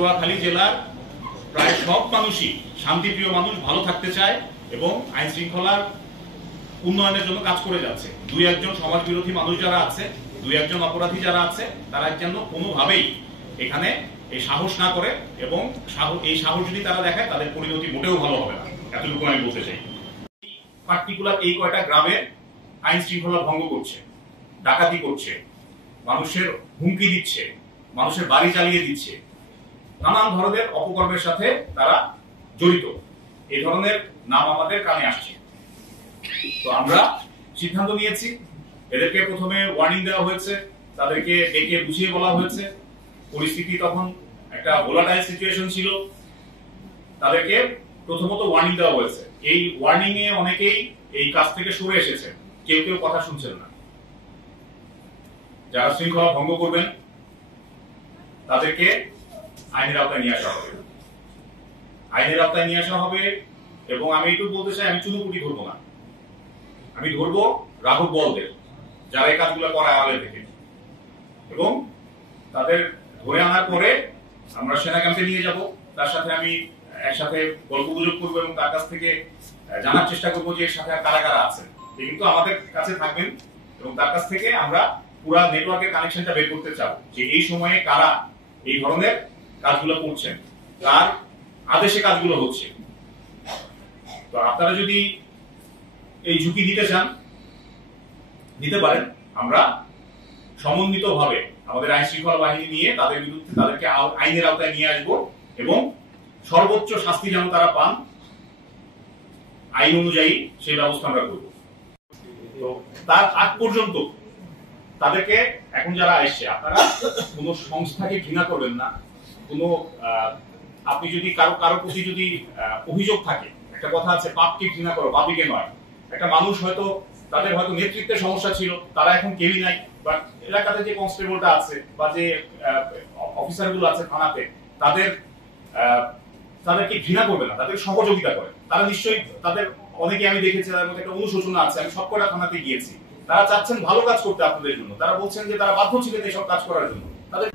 পটুয়াখালী জেলার প্রায় সব মানুষই শান্তিপ্রিয় মানুষ, ভালো থাকতে চায় এবং আইন শৃঙ্খলার উন্নয়নের জন্য কাজ করে যাচ্ছে। দুই একজন সমাজ বিরোধী মানুষ যারা আছে, দুই একজন অপরাধী যারা আছে, তারা যেন কোনোভাবেই এখানে এই সাহস না করে, এবং এই সাহস যদি তারা দেখায় তাদের পরিণতি মোটেও ভালো হবে না, এতটুকু আমি বলতে চাই। পার্টিকুলার এই কয়টা গ্রামে আইন শৃঙ্খলা ভঙ্গ করছে, ডাকাতি করছে, মানুষের হুমকি দিচ্ছে, মানুষের বাড়ি জ্বালিয়ে দিচ্ছে, নানান ধরনের অপকর্মের সাথে তারা জড়িত। এই ধরনের নাম আমাদের কানে আসছে। তো আমরা সিদ্ধান্ত নিয়েছি, এদেরকে প্রথমে ওয়ার্নিং দেওয়া হয়েছে, তাদেরকে ডেকে বুঝিয়ে বলা হয়েছে। পরিস্থিতি তখন একটা ভোলাটাইল সিচুয়েশন ছিল, তাদেরকে প্রথমত ওয়ার্নিং দেওয়া হয়েছে। এই ওয়ার্নিং এ অনেকেই এই কাজ থেকে সরে এসেছে, কেউ কেউ কথা শুনছেন না। যারা শৃঙ্খলা ভঙ্গ করবেন তাদেরকে আইনের আওতায় নিয়ে আসা হবে, আইনের আওতায় নিয়ে আসা হবে। এবং আমি একটু বলতে চাই, আমি চুনুপুটি ধরবো না, আমি ধরবো রাঘব বলদের, যারা এই কাজগুলো করে আমাদের থেকে। এবং তাদের ধরে আনার পরে আমরা সেনা ক্যাম্পে নিয়ে যাব, তার সাথে আমি একসাথে গল্প গুজব করবো এবং তার কাছ থেকে জানার চেষ্টা করবো যে এর সাথে কারা কারা আছেন। কিন্তু আমাদের কাছে থাকবেন এবং তার কাছ থেকে আমরা পুরা নেটওয়ার্কের কানেকশনটা বের করতে চাবো, যে এই সময়ে কারা এই ধরনের কাজগুলো করছেন, কার আদেশে কাজগুলো হচ্ছে। তো আপনারা যদি এই ঝুঁকি দিতে চান, নিতে পারেন। আমরা সমন্বিতভাবে আমাদের আইন শৃঙ্খলা বাহিনী নিয়ে তাদের বিরুদ্ধে তাদেরকে আইনের আওতায় নিয়ে আসবো এবং সর্বোচ্চ শাস্তি যেন তারা পান, আইন অনুযায়ী সেই ব্যবস্থা আমরা করব। তো তার আগ পর্যন্ত তাদেরকে, এখন যারা আসছে, আপনারা কোনো সংস্থাকে ঘৃণা করবেন না। কোনো আপনি যদি কারো প্রতি যদি অভিযোগ থাকে, একটা কথা আছে, পাপকে ঘৃণা করো, পাপীকে নয়। একটা মানুষ হয়তো তাদের হয়তো নেতৃত্বের সমস্যা ছিল, তারা এখন কেউই নাই, বা এলাকাতে যে কনস্টেবলটা আছে বা যে অফিসার গুলো আছে থানাতে, তাদেরকে ঘৃণা করবে না, তাদের সহযোগিতা করে। তারা নিশ্চয়ই, তাদের অনেকে আমি দেখেছি, তাদের মধ্যে একটা অনুশোচনা আছে। আমি সবকটা থানাতে গিয়েছি, তারা চাচ্ছেন ভালো কাজ করতে আপনাদের জন্য। তারা বলছেন যে তারা বাধ্য ছিলেন এইসব কাজ করার জন্য। তাদের